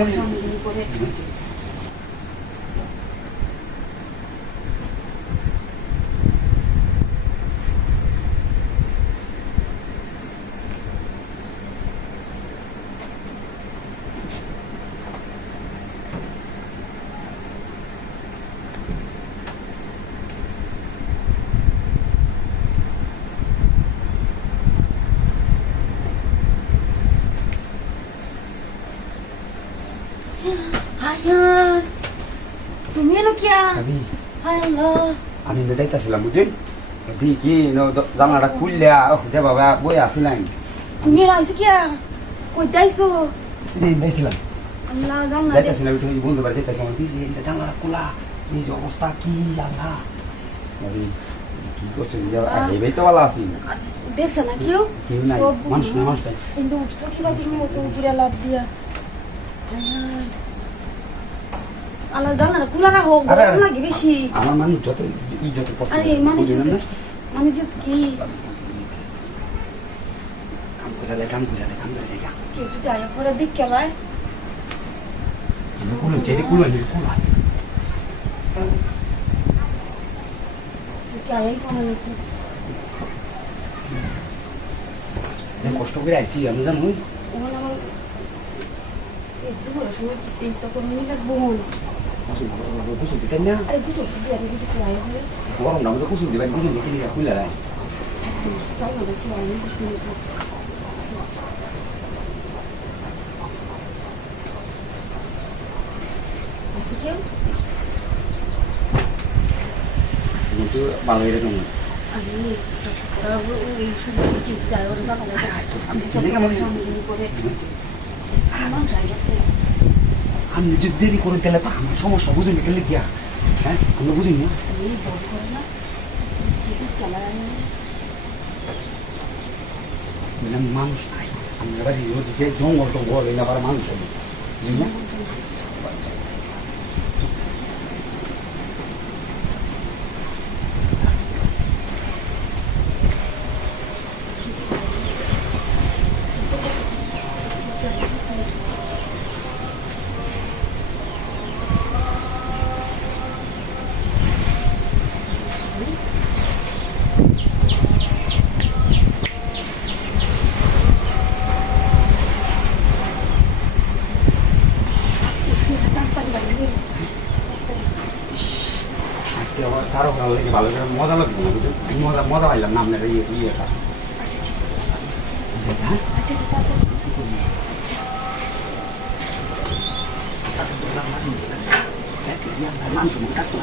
করে আয়ান তুমি এলো কিয়া আমি হায় আল্লাহ আমি না যাইতাছিলাম বুঝছেন দি কি জানালাটা খুললিয়া যে বাবা বই আসিলাম তুমি এলো আইছো কিয়া কই যাইছো এই যাইছিলাম আল্লাহ জানলা দে যাইতাছিলাম একটু বন্ধু বাড়ি যাইতাছিলাম দিদি এটা জানালাটা খোলা এই যে অবস্থা কি আল্লাহ আমি কি করছো এইভাবে তো ভালো আছি দেখছ না কেউ কেউ নাই মানুষ নাই মানুষ নাই কিন্তু উঠছো কিবা তুমি মতো উপরে লাভ দিয়া আয়ান আল্লাহ জানলা খোলা না হোক গরম লাগে বেশি আমার মানুষ যত ইজ্জত করছে আরে মানুষ মানুষ কি কাম করে যাই কেউ যদি আয়া পরে দিক কেলায় কুলো চেরি কুলো কি আয়াই কোনো নাকি যে কষ্ট করে আইছি আমি জানো ওখানে আমার একটু বড় সময় তিনটা করে নিয়ে লাগবো মনে কুসুম দিতেন না আরে বুঝো দিয়ে আমি যদি আয়া হলে গরম না কুসুম দিবেন কুসুম দেখে নিয়ে খুলে রায় চাও না দেখি আমি কিছু নেই আছে কেউ কিন্তু ভালো হয়ে গেছে আমি এই শুধু কি যায় ওরা জানা না আমি করে আমার যাই আছে আমি যদি দেরি করে দিলে তো আমার সমস্যা বুঝুন গেলে গিয়া হ্যাঁ আমরা বুঝিনি এই বল করে না কি ক্যামেরা নিয়ে মানুষ নাই আমরা বাড়ি যে জঙ্গল টঙ্গল এই আবার মানুষ হবে বুঝলি না আজকে আবার কারো ভালো লাগে ভালো করে মজা লাগবে না বুঝলি মজা মজা পাইলাম না আপনার ইয়েটা মানুষ কাটতে